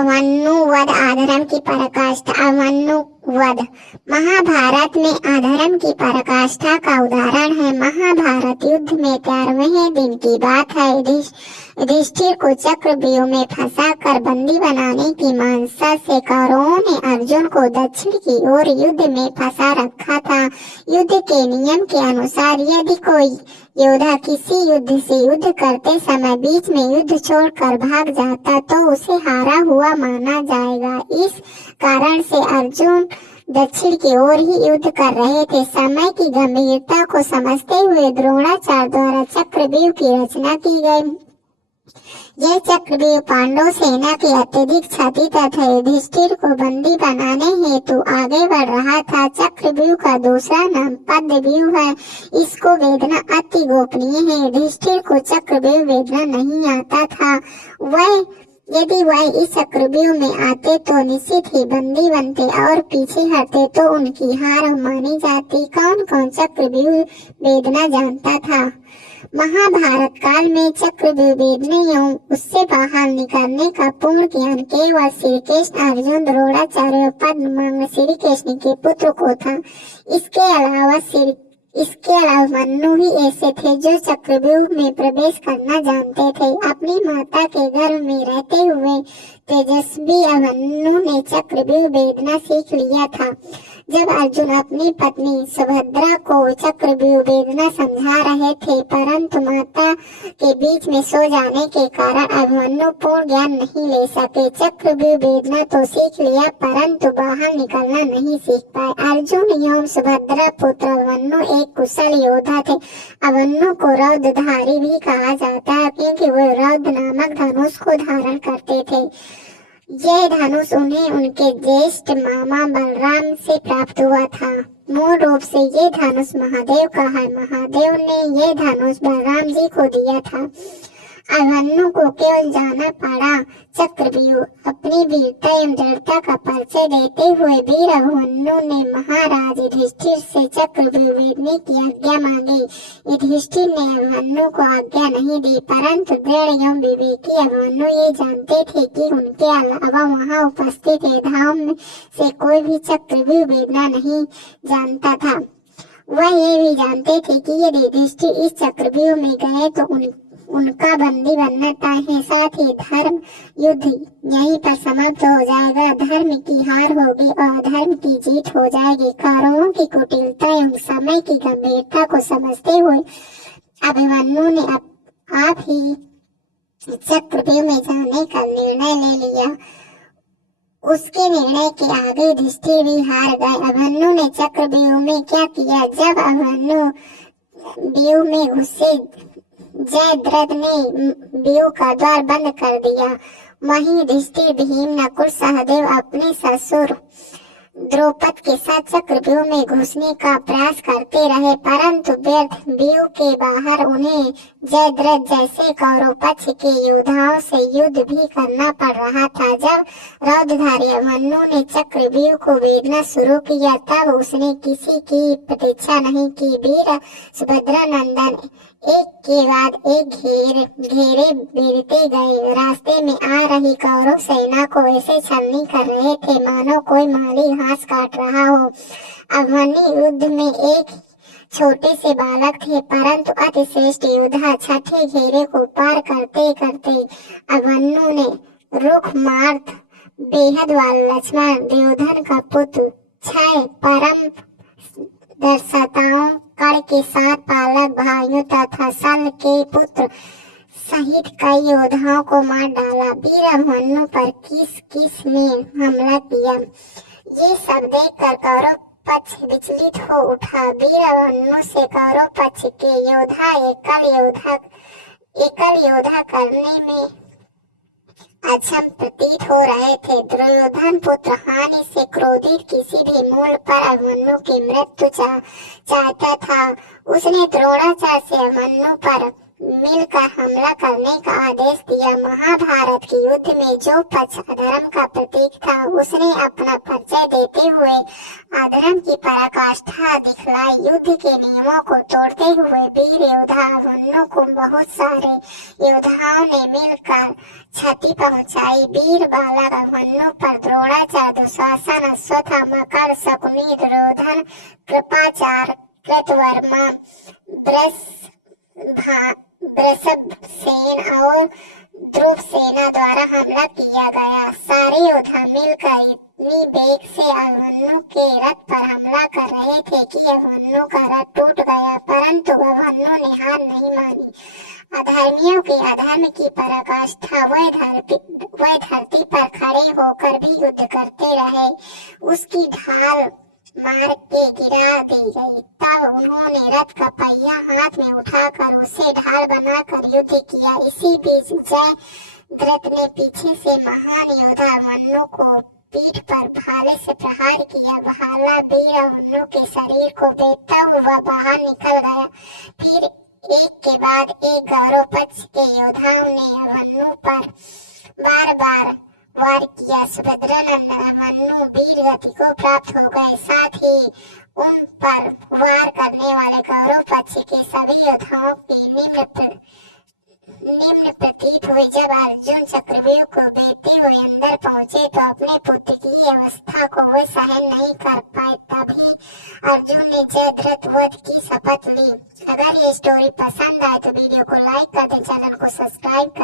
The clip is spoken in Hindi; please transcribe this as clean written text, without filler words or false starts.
अभिमन्यु वध अधर्म की पराकाष्ठा। अभिमन्यु वध महाभारत में अधर्म की पराकाष्ठा का उदाहरण है। महाभारत युद्ध में 13वें दिन की बात है। युधिष्ठिर को चक्रव्यूह में फंसाकर बंदी बनाने की मंशा से कौरवों ने अर्जुन को दक्षिण की ओर युद्ध में फंसा रखा था। युद्ध के नियम के अनुसार यदि कोई योद्धा किसी युद्ध से युद्ध करते समय बीच में युद्ध छोड़कर भाग जाता तो उसे हारा हुआ माना जाएगा। इस कारण से अर्जुन दक्षिण की ओर ही युद्ध कर रहे थे। समय की गंभीरता को समझते हुए द्रोणाचार्य द्वारा चक्रव्यूह की रचना की गई। यह चक्रव्यूह पांडव सेना की अत्यधिक क्षति तथा युधिष्ठिर को बंदी बनाने हेतु आगे बढ़ रहा था। चक्रव्यूह का दूसरा नाम पद्मव्यूह है। इसको वेदना अति गोपनीय है। युधिष्ठिर को चक्रव्यूह वेदना नहीं आता था। यदि वह इस चक्रव्यूह में आते तो निश्चित ही बंदी बनते और पीछे हटते तो उनकी हार मानी जाती। कौन कौन चक्रव्यूह वेदना जानता था? महाभारत काल में चक्रव्यूह वेदना एवं उससे बाहर निकलने का पूर्ण ज्ञान केवल श्री कृष्ण, अर्जुन, द्रोणाचार्य और पद्मनाभ श्री कृष्ण के पुत्र को था। इसके अलावा मन्नु ही ऐसे थे जो चक्रव्यूह में प्रवेश करना जानते थे। अपनी माता के गर्भ में रहते हुए तेजस्वी अभिमन्यु ने चक्रव्यूह वेदना सीख लिया था। जब अर्जुन अपनी पत्नी सुभद्रा को चक्रव्यूह वेदना समझा रहे थे, परंतु माता के बीच में सो जाने के कारण अभिमन्यु पूर्ण ज्ञान नहीं ले सके। चक्रव्यूह वेदना तो सीख लिया परंतु बाहर निकलना नहीं सीख पाए। अर्जुन एवं सुभद्रा पुत्र अभिमन्यु एक कुशल योद्धा थे। अभिमन्यु को रौद्रधारी भी कहा जाता है क्योंकि वो रौद्र नामक धनुष को धारण करते थे। यह धनुष उन्हें उनके ज्येष्ठ मामा बलराम से प्राप्त हुआ था। मूल रूप से ये धनुष महादेव का है। महादेव ने यह धनुष बलराम जी को दिया था। अभिमन्यु को केवल जाना पड़ा चक्रव्यूह। अपनी वीरता एवं दृढ़ता का परिचय देते हुए वीर अभिमन्यु ने महाराज युधिष्ठिर से चक्रव्यूह वेदने की आज्ञा मांगी। युधिष्ठिर ने अभिमन्यु को आज्ञा नहीं दी, परंतु दृढ़ एवं विवेकी अभिमन्यु ये जानते थे कि उनके अलावा वहां उपस्थित योद्धाओं में से कोई भी चक्रव्यूह वेदना नहीं जानता था। वह ये भी जानते थे कि यदि युधिष्ठिर इस चक्रव्यूह में गए तो उनका बंदी बनना तय है। साथ ही धर्म युद्ध यहीं पर समाप्त हो जाएगा। धर्म की हार होगी और अधर्म की जीत हो जाएगी। कौरवों की कुटिलता एवं समय की गंभीरता को समझते हुए अभिमन्यु ने आप ही चक्रव्यूह में जाने का निर्णय ले लिया। उसके निर्णय के आगे युधिष्ठिर भी हार गए। अभिमन्यु ने चक्रव्यूह में क्या किया? जब अभिमन्यु व्यूह में घुसे, जयद्रथ ने व्यूह का द्वार बंद कर दिया। वहीं युधिष्ठिर, भीम, नकुल, सहदेव अपने ससुर द्रौपद के साथ चक्रव्यूह में घुसने का प्रयास करते रहे, परंतु व्यर्थ। व्यूह के बाहर उन्हें जयद्रथ जैसे कौरव पक्ष के योद्धाओं से युद्ध भी करना पड़ रहा था। जब रौद्रधारी अभिमन्यु ने चक्रव्यूह को वेदना शुरू किया तब उसने किसी की प्रतीक्षा नहीं की। वीर सुभद्रा नंदन एक के बाद एक घेरे बीतते गए। रास्ते में आ रही कौरव सेना को ऐसे छलनी कर रहे थे मानो कोई माली घास काट रहा हो। अभिमन्यु युद्ध में एक छोटे से बालक थे, परंतु अति श्रेष्ठ योद्धा। छठे घेरे को पार करते करते अभिमन्यु ने रुख मार्त बेहद वाला लक्ष्मण, दुर्योधन का पुत्र, 6 परम दर्शताओं कर्ण के 7 पालक भाइयों तथा शल्य के पुत्र सहित कई योद्धाओं को मार डाला। वीर अभिमन्यु पर किस ने हमला किया, ये सब देखकर कौरव पक्ष विचलित हो उठा। वीर अभिमन्यु से कौरव पक्ष के योद्धा एकल योद्धा करने में अक्षम प्रतीत हो रहे थे। दुर्योधन पुत्र हानि से क्रोधित किसी भी मूल्य पर अभिमन्यु की मृत्यु चाहता था। उसने द्रोणाचार्य से अभिमन्यु पर मिलकर हमला करने का आदेश दिया। महाभारत के युद्ध में जो पक्ष अधर्म का प्रतीक था उसने अपना परिचय देते हुए अधर्म की पराकाष्ठा दिखलाई। युद्ध के नियमों को तोड़ते हुए वीर योद्धा अभिमन्यु को बहुत सारे योद्धाओं ने मिलकर क्षति पहुंचाई। वीर बालक अभिमन्यु पर द्रोणाचार्य, दुशासन, अश्वत्थामा, कर्ण, शकुनि, दुर्योधन, कृपाचार्य, कृतवर्मा, वृषभसेन और ध्रुव सेना द्वारा हमला किया गया। सारे योद्धा मिलकर इतनी वेग से अभिमन्यु के रथ पर हमला कर रहे थे कि अभिमन्यु का रथ टूट गया, परंतु अभिमन्यु ने हार नहीं मानी। अधर्मियों के अधर्म की पराकाष्ठा वह धरती पर खड़े होकर भी युद्ध करते रहे। उसकी ढाल मार के गिरा दी गई। तब उन्होंने रथ का पहिया हाथ में उठाकर उसे ढाल बनाकर युद्ध किया। इसी बीच जयद्रथ ने पीछे से महान योद्धा अभिमन्यु को पीठ पर भाले से प्रहार किया। भाला वीर अभिमन्यु के शरीर को बेधता हुआ बाहर निकल गया। फिर एक के बाद एक गौरव पक्ष के योद्धाओं ने अभिमन्यु पर बार बार वार किया। सुभद्रानंदन अभिमन्यु वीर गति को प्राप्त हो गए। साथ ही उन पर वार करने वाले कौरव पक्ष के सभी योद्धाओं की निम्न प्रतीत हुई। जब अर्जुन चक्रव्यूह को बेधते हुए अंदर पहुंचे तो अपने पुत्र की अवस्था को वे सहन नहीं कर पाए। तभी अर्जुन ने जयद्रथ वध की शपथ ली। अगर ये स्टोरी पसंद आए तो वीडियो को लाइक कर दे, चैनल को सब्सक्राइब कर